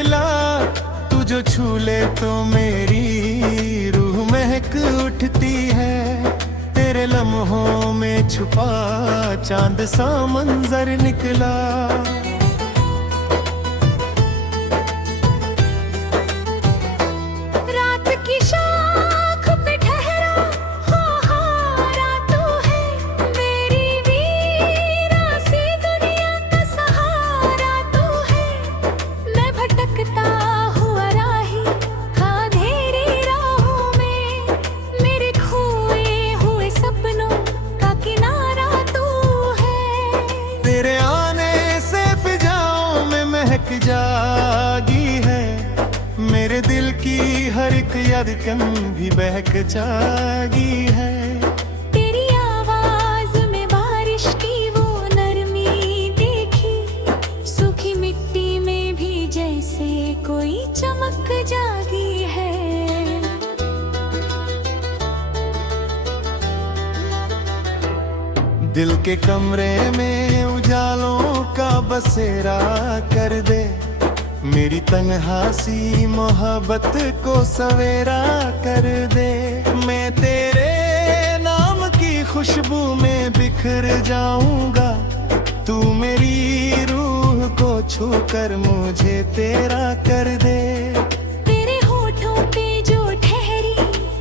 निकला। तू जो छू ले तो मेरी रूह महक उठती है। तेरे लम्हों में छुपा चांद सा मंजर निकला। जागी है मेरे दिल की हर एक याद भी बहक जागी है। तेरी आवाज में बारिश की वो नरमी देखी। सूखी मिट्टी में भी जैसे कोई चमक जागी है। दिल के कमरे में उजालों का बसेरा कर दे। मेरी तन्हासी मोहब्बत को सवेरा कर दे। मैं तेरे नाम की खुशबू में बिखर जाऊंगा। तू मेरी रूह को छू कर मुझे तेरा कर दे। तेरे होठों पे जो ठहरी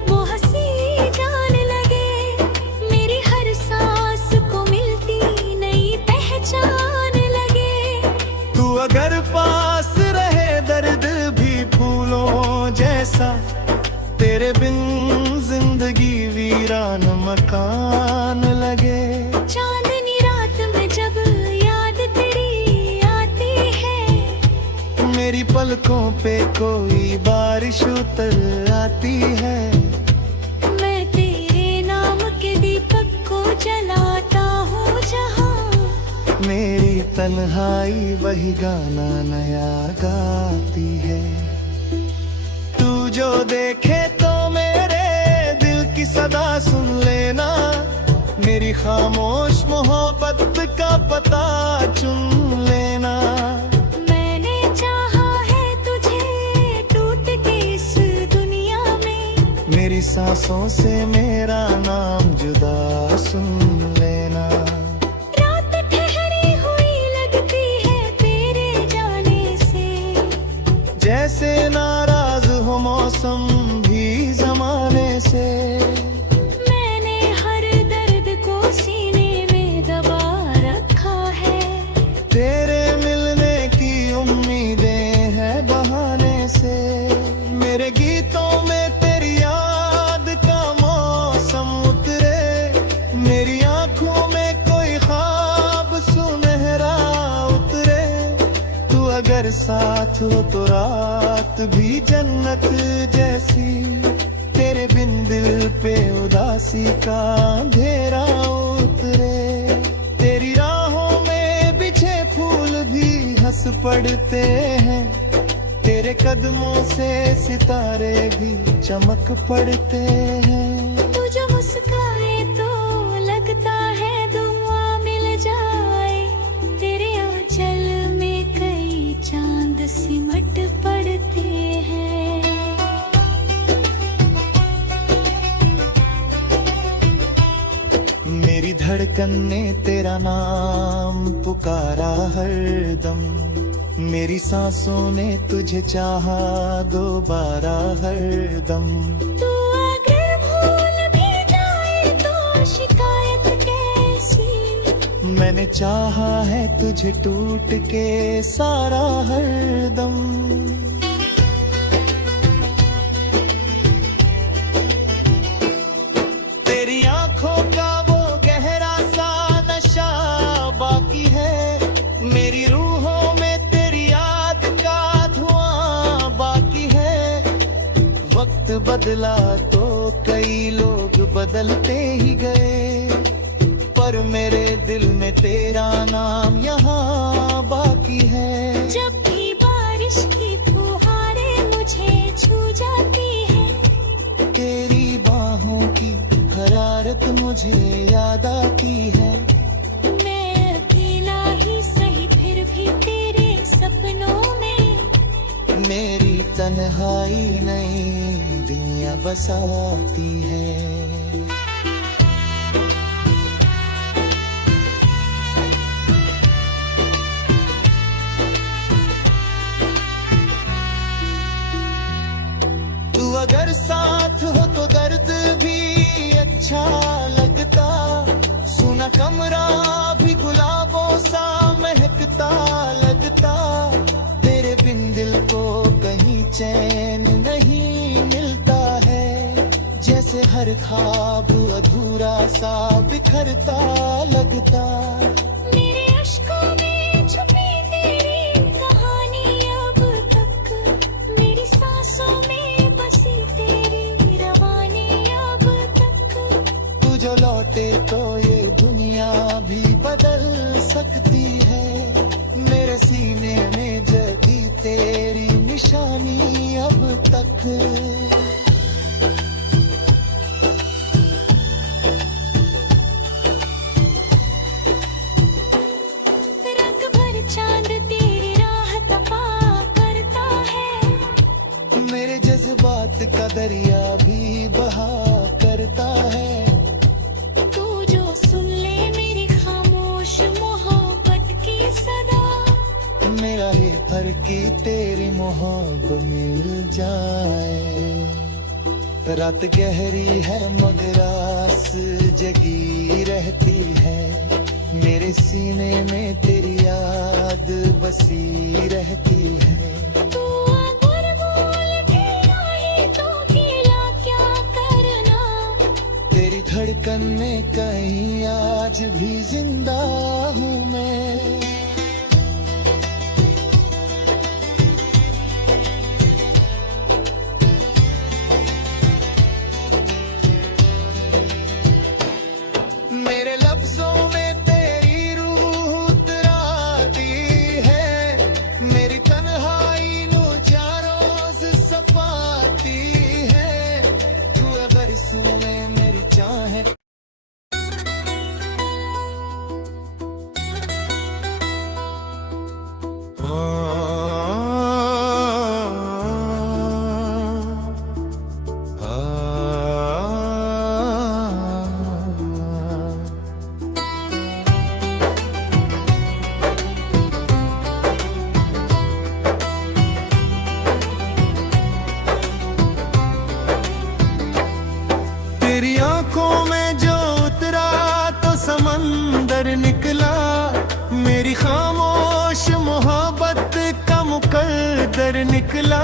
वो हंसी जान लगे। मेरी हर सांस को मिलती नई पहचान लगे। तू अगर पास रहे दर्द भी फूलों जैसा। तेरे बिन जिंदगी वीरान मकान लगे। चांदनी रात में जब याद तेरी आती है। मेरी पलकों पे कोई बारिश उतर आती है। मैं तेरे नाम के दीपक को जलाता हूँ जहाँ। मेरी तन्हाई वही गाना नया गाती है। तू जो देखे तो मेरे दिल की सदा सुन लेना। मेरी खामोश मोहब्बत का पता चुन लेना। मैंने चाहा है तुझे टूट के इस दुनिया में। मेरी सांसों से मेरा नाम जुदा सुन लेना। जैसे नाराज हो मौसम भी जमाने से। मैंने हर दर्द को सीने में दबा रखा है। तेरे मिलने की उम्मीदें हैं बहाने से। मेरे गीतों में तेरी याद का मौसम उतरे। मेरी आंखों में कोई ख्वाब सुनहरा उतरे। तू अगर साथ हो तो रात भी जन्नत जैसी। तेरे बिन दिल पे उदासी का अंधेरा उतरे। तेरी राहों में बिछे फूल भी हंस पड़ते हैं। तेरे कदमों से सितारे भी चमक पड़ते हैं। तू जो मुस्काए तो लगता है दुआ मिल जाए। तेरे आंचल में कई चांद सिमट पड़ते हैं। मेरी धड़कन ने तेरा नाम पुकारा हरदम। मेरी सांसों ने तुझे चाहा दोबारा हरदम। तू अगर भूल भी जाए तो शिकायत कैसी। मैंने चाहा है तुझे टूट के सारा हरदम। तेरी आंखों का वो गहरा सा नशा बाकी है। मेरी रूहों में तेरी याद का धुआं बाकी है। वक्त बदला तो कई लोग बदलते ही गए। पर मेरे दिल में तेरा नाम यहाँ बाकी है। जब भी बारिश की फुहारें मुझे छू जाती है। तेरी बाहों की हरारत मुझे याद आती है। मैं अकेला ही सही फिर भी तेरे सपनों में। मेरी तन्हाई नई दुनिया बसाती है। तू अगर साथ हो तो दर्द भी अच्छा लगता, सुना कमरा भी गुलाबों सा महकता लगता। तेरे बिन दिल को कहीं चैन नहीं मिलता है, जैसे हर ख्वाब अधूरा सा बिखरता लगता। मेरे अश्कों में छुपी तेरी कहानी अब तक, मेरी सांसों में बसी तेरी रवानी अब तक। तू जो लौटे तो ये दुनिया भी बदल सकती है, मेरे सीने में जगी तेरी निशानी अब तक। रंग भर चांद तेरी राह तपा करता है, मेरे जज्बात का दरिया भी बहा करता है। तू जो सुन ले मेरी खामोश मोहब्बत की सदा, मेरा है हर की तेरी मोहब्बत मिल जाए। रात गहरी है मगर आस जगी रहती है, मेरे सीने में तेरी याद बसी रहती है। तू अगर भूल के आए तो गिला क्या करना, तेरी धड़कन में कहीं आज भी जिंदा हूँ मैं। मेरे लफ्जों में तेरी रूह उतराती है, मेरी तन्हाई नू चारों से सपाती है। तू अगर सुने मेरी चाहे तेरी आंखों में जो उतरा तो समंदर निकला, मेरी खामोश मोहब्बत का मुकद्दर निकला।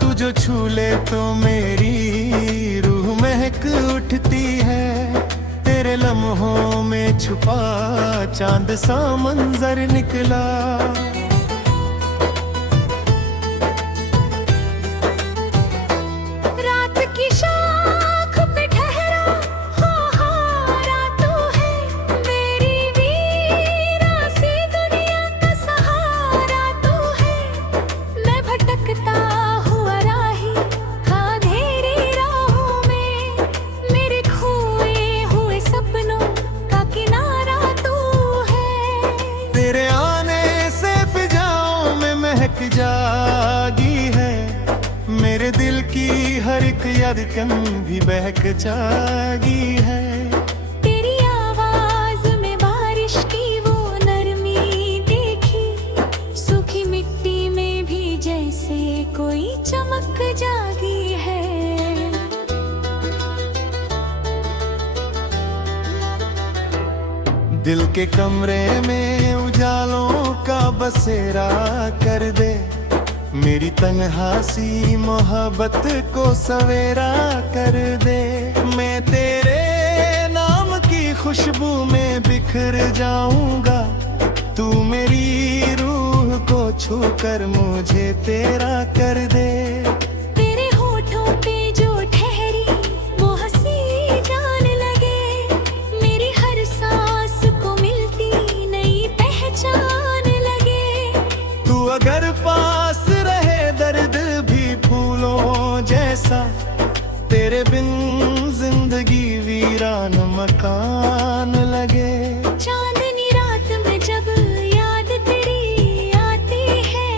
तू जो छू ले तो मेरी रूह महक उठती है, तेरे लम्हों में छुपा चांद सा मंजर निकला। रात की शाख पे ठहरा हाहारा तू है, मेरी वीरा सी दुनिया का सहारा तू है। मैं भटकता हुआ राही था अंधेरी राहों में, मेरे खोए हुए सपनों का किनारा तू है। तेरे आने से फिजाओं में महक जागी है, मेरे दिल की हर एक धड़कन भी बहक जागी है। तेरी आवाज में बारिश की वो नरमी देखी, सूखी मिट्टी में भी जैसे कोई चमक जागी है। दिल के कमरे में उजालों का बसेरा कर दे, मेरी तन्हासी मोहब्बत को सवेरा कर दे। मैं तेरे नाम की खुशबू में बिखर जाऊंगा, तू मेरी रूह को छू कर मुझे तेरा कर दे। तेरे होठों पे जो ठहरी वो हंसी जान लगे, मेरी हर सांस को मिलती नई पहचान लगे। तू अगर पास रहे दर्द भी फूलों जैसा, तेरे बिन जिंदगी वीरान मकान लगे। चांदनी रात में जब याद तेरी आती है,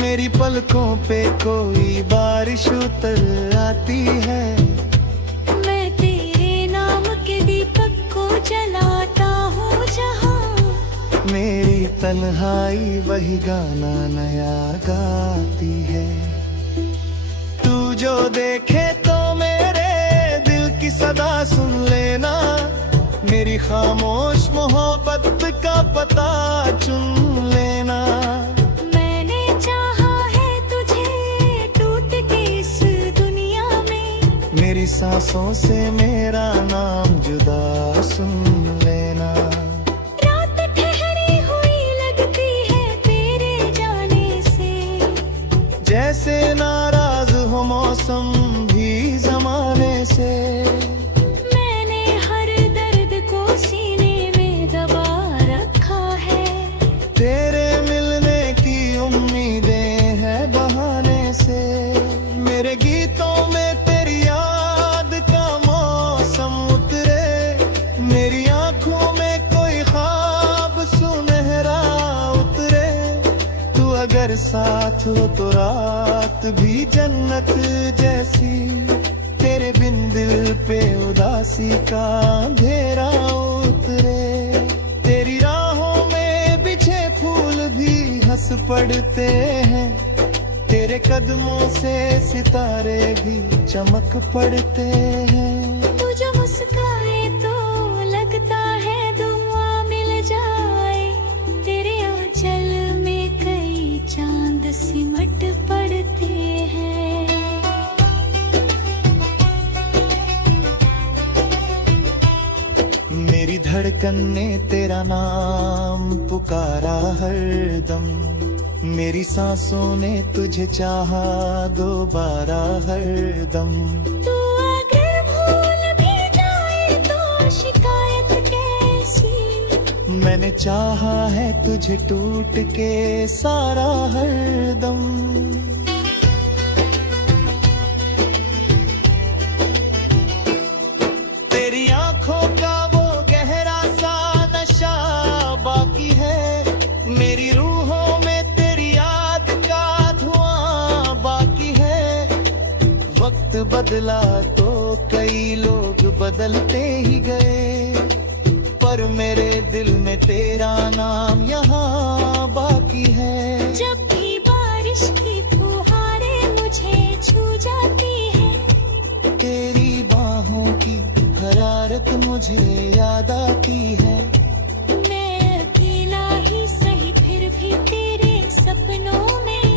मेरी पल पलकों पे कोई बारिश उतर आती है। मैं तेरे नाम के दीपक को जलाता हूँ जहाँ। मेरी तन्हाई वही गाना नया गाती है। तू जो देखे तो मेरे दिल की सदा सुन लेना, मेरी खामोश मोहब्बत का पता चुन लेना। मैंने चाहा है तुझे टूट के इस दुनिया में, मेरी सांसों से मेरा नाम जुदा सुन लेना। रात ठहरी हुई लगती है तेरे जाने से, जैसे नाराज हो मौसम भी जमाने से। मैंने हर दर्द को सीने में दबा रखा है। तेरे मिलने की उम्मीदें हैं बहाने से। मेरे गीतों में तेरी याद का मौसम उतरे, मेरी आंखों में कोई ख्वाब सुनहरा उतरे। तू अगर साथ हो तो रात भी जन्नत जैसी, तेरे बिन दिल पे उदासी का अंधेरा उतरे। तेरी राहों में बिछे फूल भी हंस पड़ते हैं, तेरे कदमों से सितारे भी चमक पड़ते हैं। तू जो मुस्काए तो लगता है दुआ मिल जाए, तेरे आंचल में कई चांद सिमट पड़ते हैं। मेरी धड़कन ने तेरा नाम पुकारा हरदम, मेरी सांसों ने तुझे चाहा दोबारा हरदम। तू अगर भूल भी जाए तो शिकायत कैसी, मैंने चाहा है तुझे टूट के सारा हरदम। तेरी आंखों का वो गहरा सा नशा बाकी है, मेरी रूहों में तेरी याद का धुआं बाकी है। वक्त बदला तो कई लोग बदलते ही गए, पर मेरे दिल में तेरा नाम यहाँ बाकी है। जब भी बारिश की फुहारें मुझे छू जाती है, तेरी बाहों की हरारत मुझे याद आती है। मैं अकेला ही सही फिर भी तेरे सपनों में,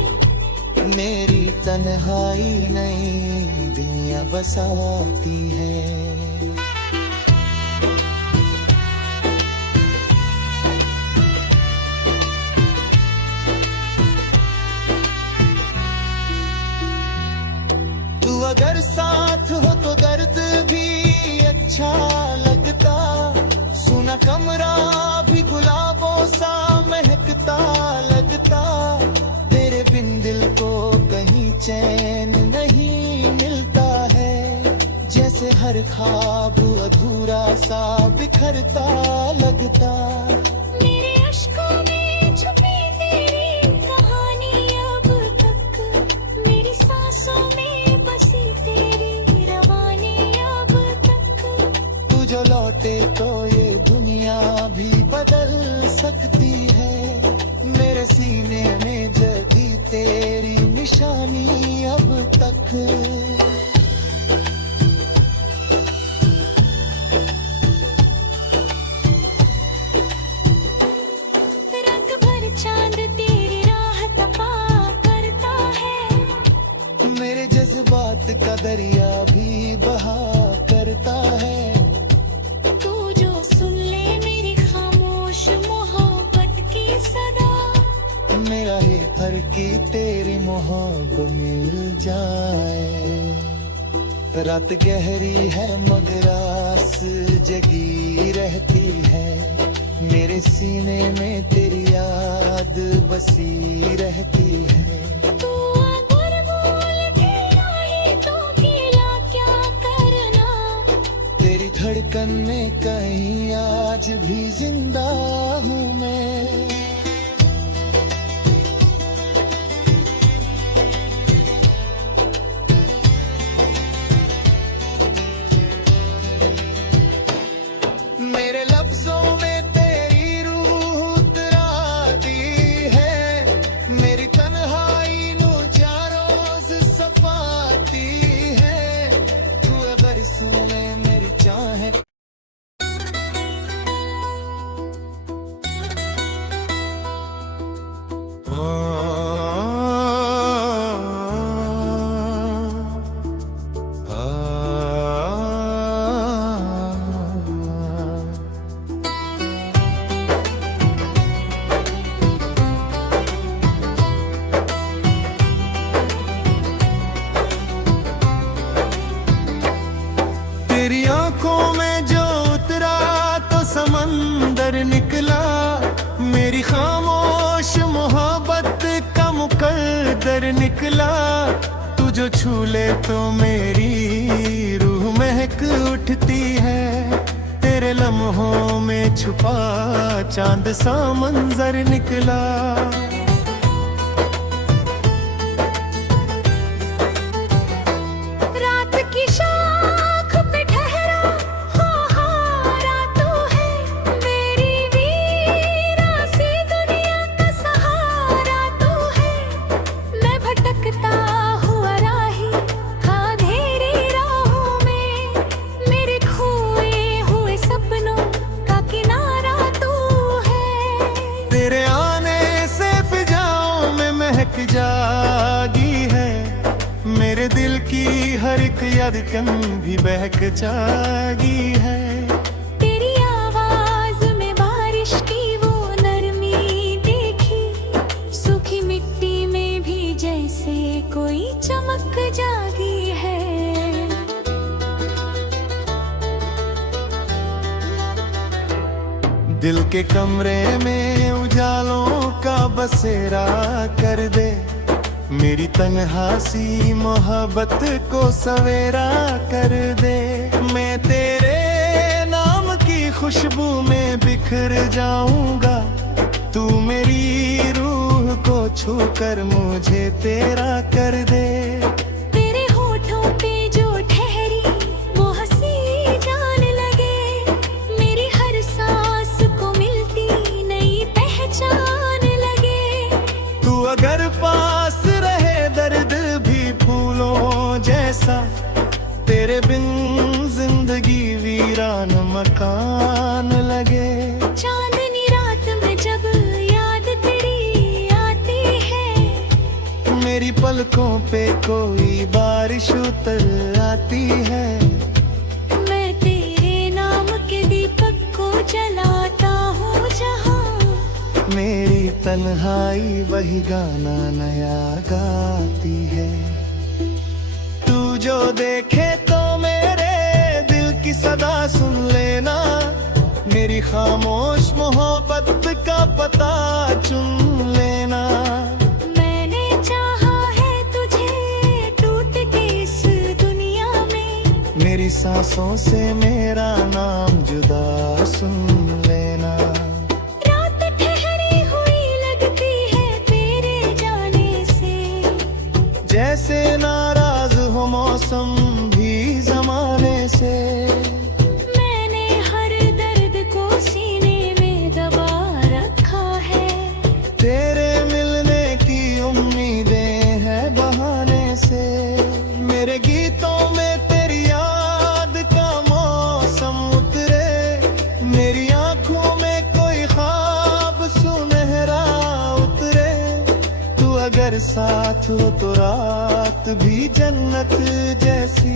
मेरी तन्हाई नई दुनिया बसाती है। तू अगर साथ हो तो दर्द भी अच्छा लगता, सुना कमरा भी गुलाबों सा महकता लगता। तेरे बिन दिल को कहीं चैन नहीं मिलता है, जैसे हर ख्वाब अधूरा सा बिखरता लगता। मेरे अश्कों में छुपी तेरी कहानी अब तक, मेरी सांसों में बसी तेरी रवानी अब तक। तू जो लौटे तो ये दुनिया भी बदल सकती है, मेरे सीने में जगी तेरी निशानी अब तक। रंग भर चांद तेरी राह तपा करता है, मेरे जज्बात का दरिया भी बहा करता है। तू जो सुन ले मेरी खामोश मोहब्बत की सदा, मेरा है हर की तेरी मोहब्बत मिल जाए। रात गहरी है मगर आस जगी रहती है, मेरे सीने में तेरी याद बसी रहती है। तू अगर भूल के आए तो गिला क्या करना, तेरी धड़कन में कहीं आज भी जिंदा हूँ मैं। मेरी खामोश मोहब्बत का मुकद्दर निकला, तू जो छू ले तो मेरी रूह महक उठती है। तेरे लम्हों में छुपा चांद सा मंजर निकला। रात की शाख पे ठहरा हाहारा तू है, मेरी वीरा सी दुनिया का सहारा तू है। मैं भटकता हुआ राही अंधेरी राहों में, मेरे खोए हुए सपनों का किनारा तू है। तेरे आने से फिजाओं में महक जागी है, मेरे दिल की हर एक धड़कन भी बहक जागी है। तेरी आवाज में बारिश की वो नरमी देखी, सूखी मिट्टी में भी जैसे कोई चमक जागी है। दिल के कमरे में उजालों का बसेरा कर दे, मेरी तन्हासी मोहब्बत को सवेरा कर दे। मैं तेरे नाम की खुशबू में बिखर जाऊंगा, तू मेरी रूह को छू कर मुझे तेरा कर दे। तेरे होठों पे जो ठहरी वो हंसी जान लगे, मेरी हर सांस को मिलती नई पहचान लगे। तू अगर पास रहे दर्द भी फूलों जैसा, तेरे बिन जिंदगी वीरान मकान लगे। चांदनी रात में जब याद तेरी आती है, मेरी पलकों पे कोई बारिश उतर आती है। मैं तेरे नाम के दीपक को जलाता हूँ जहाँ, मेरी तन्हाई वही गाना नया गाती है। तू जो देखे तो मेरे दिल की सदा सुन लेना, मेरी खामोश मोहब्बत का पता चुन लेना। मैंने चाहा है तुझे टूट के इस दुनिया में, मेरी सांसों से मेरा नाम जुदा सुन लेना। रात ठहरी हुई लगती है तेरे जाने से, जैसे नाराज हो मौसम भी जमाने से। मैंने हर दर्द को सीने में दबा रखा है। तेरे मिलने की उम्मीदें हैं बहाने से, मेरे गीतों में तेरी याद का मौसम उतरे। मेरी आंखों में कोई ख्वाब सुनहरा उतरे, तू अगर साथ हो तो रात भी जन्नत जैसी।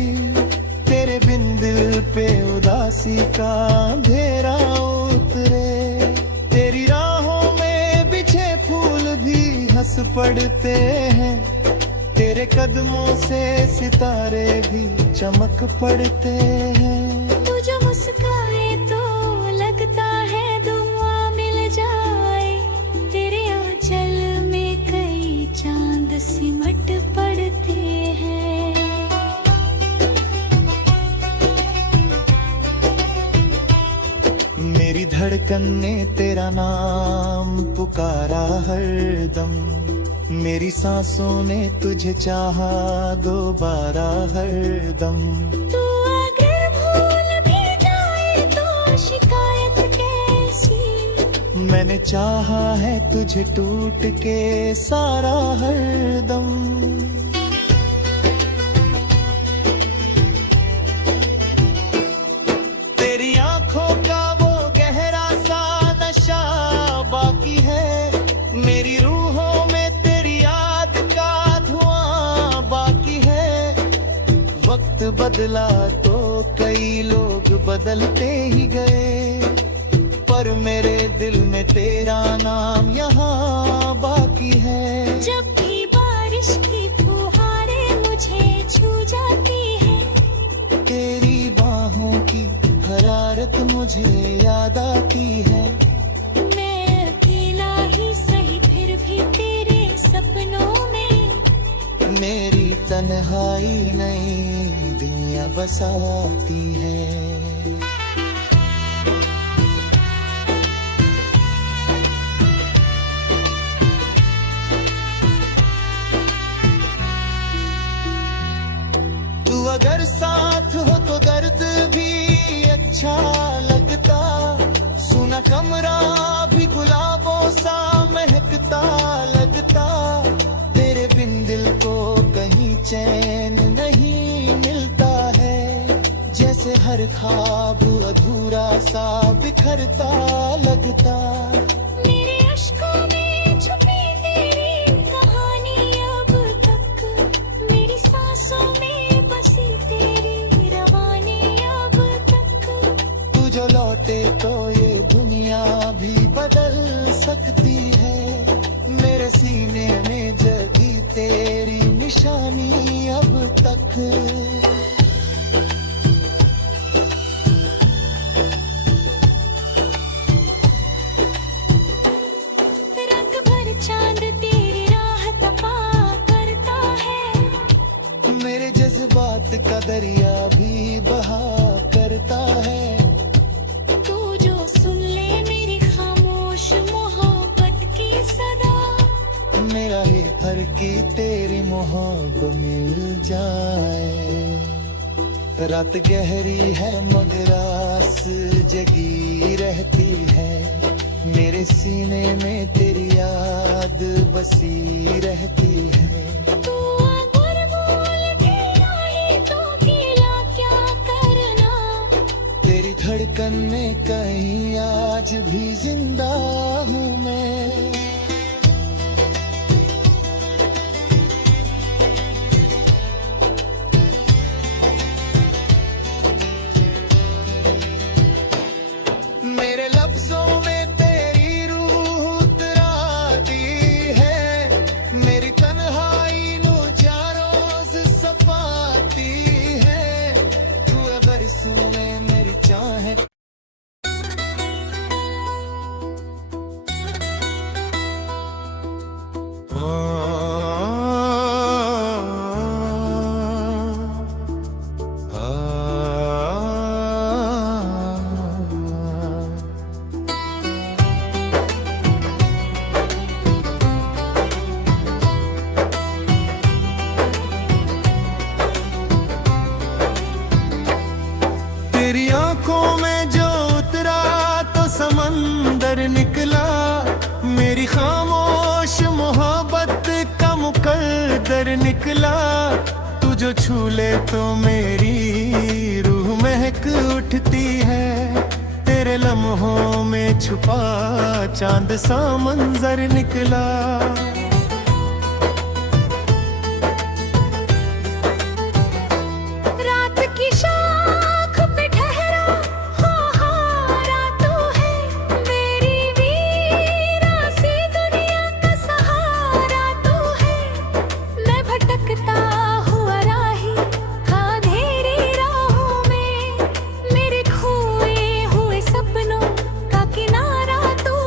तेरे बिन दिल पे उदासी का अंधेरा उतरे। तेरी राहों में बिछे फूल भी हंस पड़ते हैं, तेरे कदमों से सितारे भी चमक पड़ते हैं। तू जो मुस्काए तो लगता है दुआ मिल जाए, तेरे आंचल में कई चांद सिमट पड़ते हैं। मेरी धड़कन ने तेरा नाम पुकारा हरदम, मेरी सांसों ने तुझे चाहा दोबारा हरदम। तू अगर भूल भी जाए तो शिकायत कैसी, मैंने चाहा है तुझे टूट के सारा हरदम। तेरी आंखों का वो गहरा सा नशा बाकी है, मेरी रूहों में तेरी याद का धुआं बाकी है। वक्त बदला तो कई लोग बदलते ही गए, पर मेरे दिल में तेरा नाम यहाँ बाकी है। जब भी बारिश की फुहारें मुझे छू जाती है, तेरी बाहों की हरारत मुझे याद आती है। मैं अकेला भी तेरे सपनों में। मेरी तन्हाई नई दुनिया बसाती है। तू अगर साथ हो तो दर्द भी अच्छा लगता, सुना कमरा भी गुलाबों सा महकता लगता। तेरे बिन दिल को कहीं चैन नहीं मिलता है, जैसे हर ख्वाब अधूरा सा बिखरता लगता। मेरे अश्कों में छुपी तेरी कहानी अब तक, मेरी सांसों में बसी तेरी रवानी अब तक। तू जो लौटे तो ये दुनिया भी बदल सकती है, मेरे सीने में जगी तेरी निशानी अब तक। रंग भर चांद तेरी राह तपा करता है, मेरे जज्बात का दरिया भी बहा करता है। तू जो सुन ले मेरी खामोश मोहब्बत की सदा, मेरा ही हर की तेरी मोहब्बत मिल जाए। रात गहरी है मगर आस जगी रहती है, मेरे सीने में तेरी याद बसी रहती है। तू अगर भूल गया है तो गिला क्या करना, तेरी धड़कन में कहीं आज भी जिंदा हूँ मैं। मेरे लफ्जों में तेरी रूह उतराती है, मेरी तन्हाई नू रोज सपाती है। तू अगर सुने मेरी चाहे तेरी आंखों में जो उतरा तो समंदर निकला, मेरी खामोश मोहब्बत का मुकद्दर निकला। तू जो छू ले तो मेरी रूह महक उठती है, तेरे लम्हों में छुपा चांद सा मंजर निकला। रात की शाख पे ठहरा ख्वाहारा तू है, मेरी वीरा सी दुनिया का सहारा तू है। मैं भटकता हुआ राही अंधेरी राहों में, मेरे खोए हुए सपनों का किनारा तू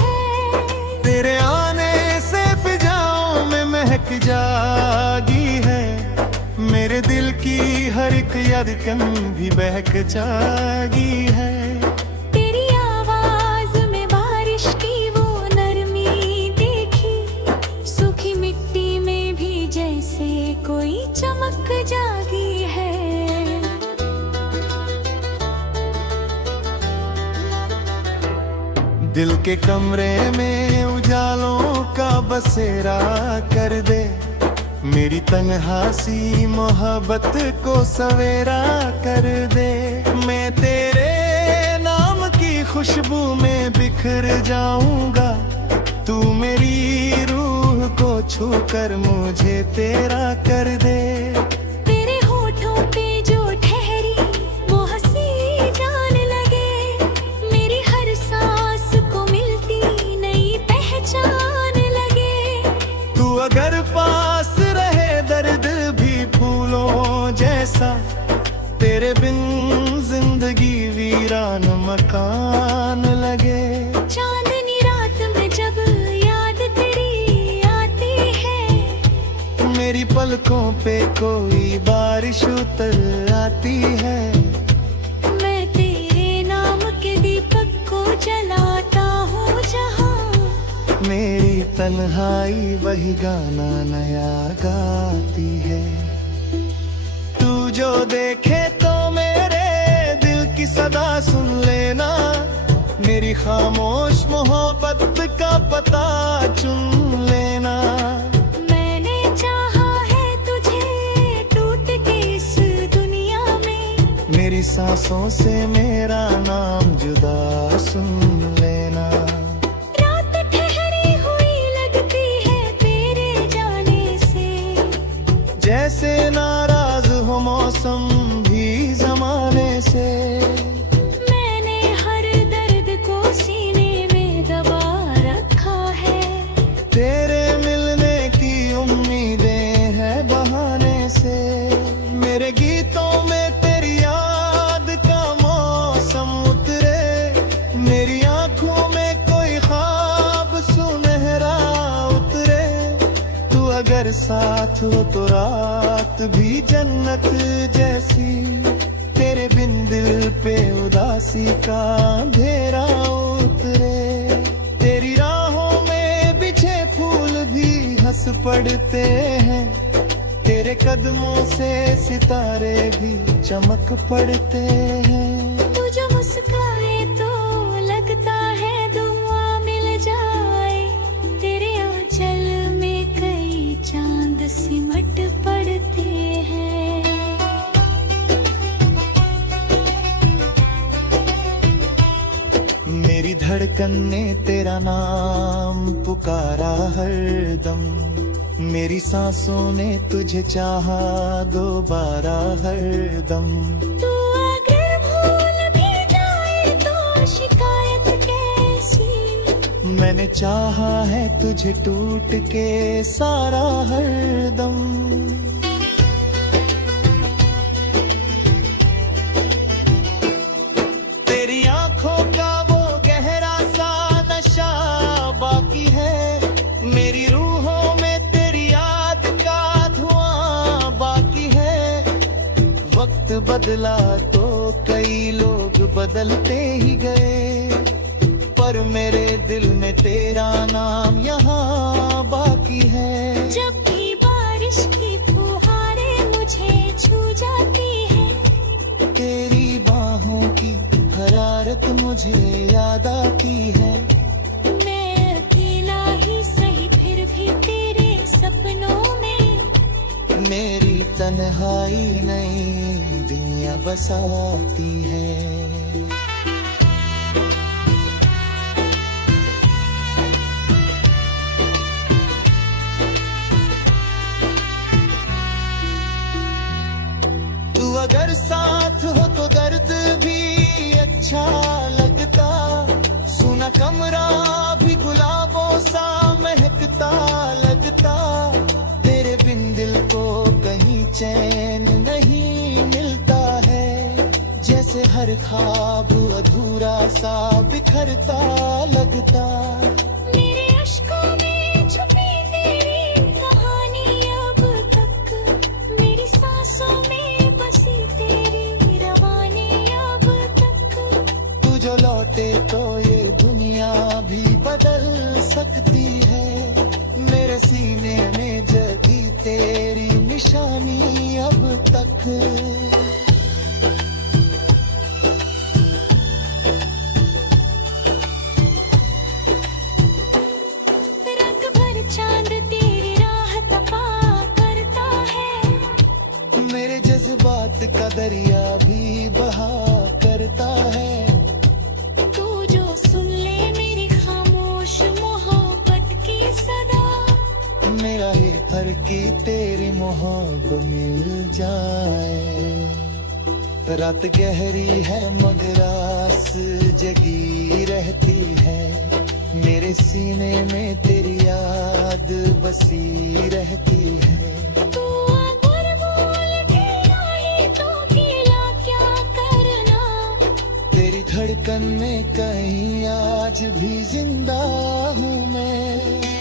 है। तेरे आने से फिजाओं में महक जागी है, मेरे दिल की हर एक धड़कन भी बहक जागी है। तेरी आवाज में बारिश की वो नरमी देखी, सूखी मिट्टी में भी जैसे कोई चमक जागी है। दिल के कमरे में उजालों का बसेरा कर दे, मेरी तन्हासी मोहब्बत को सवेरा कर दे। मैं तेरे नाम की खुशबू में बिखर जाऊंगा, तू मेरी रूह को छू कर मुझे तेरा कर दे। तेरे होठों पे जो ठहरी वो हंसी जान लगे, मेरी हर सांस को मिलती नई पहचान लगे। तू अगर पास रहे दर्द भी फूलों जैसा, तेरे बिन जिंदगी वीरान मकान लगे। चांदनी रात में जब याद तेरी पलकों पे कोई बारिश उतर आती है। मैं तेरे नाम के दीपक को जलाता हूँ जहाँ। मेरी तन्हाई वही गाना नया गाती है। तू जो देखे तो मेरे दिल की सदा सुन लेना। मेरी खामोश मोहब्बत का पता चुन लेना। मैंने चाहा है तुझे टूट के इस दुनिया में। मेरी सांसों से मेरा नाम जुदा सुन लेना। रात ठहरी हुई लगती है तेरे जाने से। जैसे नाराज हो मौसम भी जमाने से। मैंने हर दर्द को सीने में दबा रखा है। तेरे मिलने की उम्मीदें हैं बहाने से। मेरे गीतों में तेरी याद का मौसम उतरे। मेरी आंखों में कोई ख्वाब सुनहरा उतरे। तू अगर साथ हो तो रात भी जन्नत जैसी। तेरे बिन दिल पे उदासी का अंधेरा उतरे। तेरी राहों में बिछे फूल भी हंस पड़ते हैं। तेरे कदमों से सितारे भी चमक पड़ते हैं। तू जो मुस्काए तो लगता है दुआ मिल जाए। तेरे आंचल में कई चांद सिमट पड़ते हैं। मेरी धड़कन ने तेरा नाम पुकारा हरदम। मेरी सांसों ने तुझे चाहा दोबारा हरदम। तू अगर भूल भी जाए तो शिकायत कैसी। मैंने चाहा है तुझे टूट के सारा हरदम। तेरी आंखों का वो गहरा सा नशा बाकी है। मेरी रूहों में तेरी याद का धुआं बाकी है। वक्त बदला तो कई लोग बदलते ही गए। पर मेरे दिल में तेरा नाम यहाँ बाकी है। जब भी बारिश की फुहारें मुझे छू जाती है। तेरी बाहों की हरारत मुझे याद आती है। मैं अकेला ही सही फिर भी तेरे सपनों में। मेरी तन्हाई नई दुनिया बसाती है। तू अगर साथ हो तो दर्द भी अच्छा लगता। सुना कमरा भी गुलाबों सा महकता लगता। तेरे बिन दिल को कहीं चैन नहीं मिलता है। जैसे हर ख्वाब अधूरा सा बिखरता लगता। मेरे अश्कों में छुपी तेरी कहानी अब तक। मेरी सांसों में बसी तेरी रवानी अब तक। तू जो लौटे तो ये दुनिया भी बदल सकती है। मेरे सीने में जगी तेरी निशानी अब तक। रंग भर चांद तेरी राह तपा करता है। मेरे जज्बात का दरिया भी बहा करता है। तू जो सुन ले मेरी खामोश मोहब्बत की सदा। मेरा ही हर की तेरी मोहब्बत मिल जाए। रात गहरी है मगर आस जगी रहती है। मेरे सीने में तेरी याद बसी रहती है। तू अगर भूल के आए तो गिला क्या करना। धड़कन में कहीं आज भी जिंदा हूँ मैं।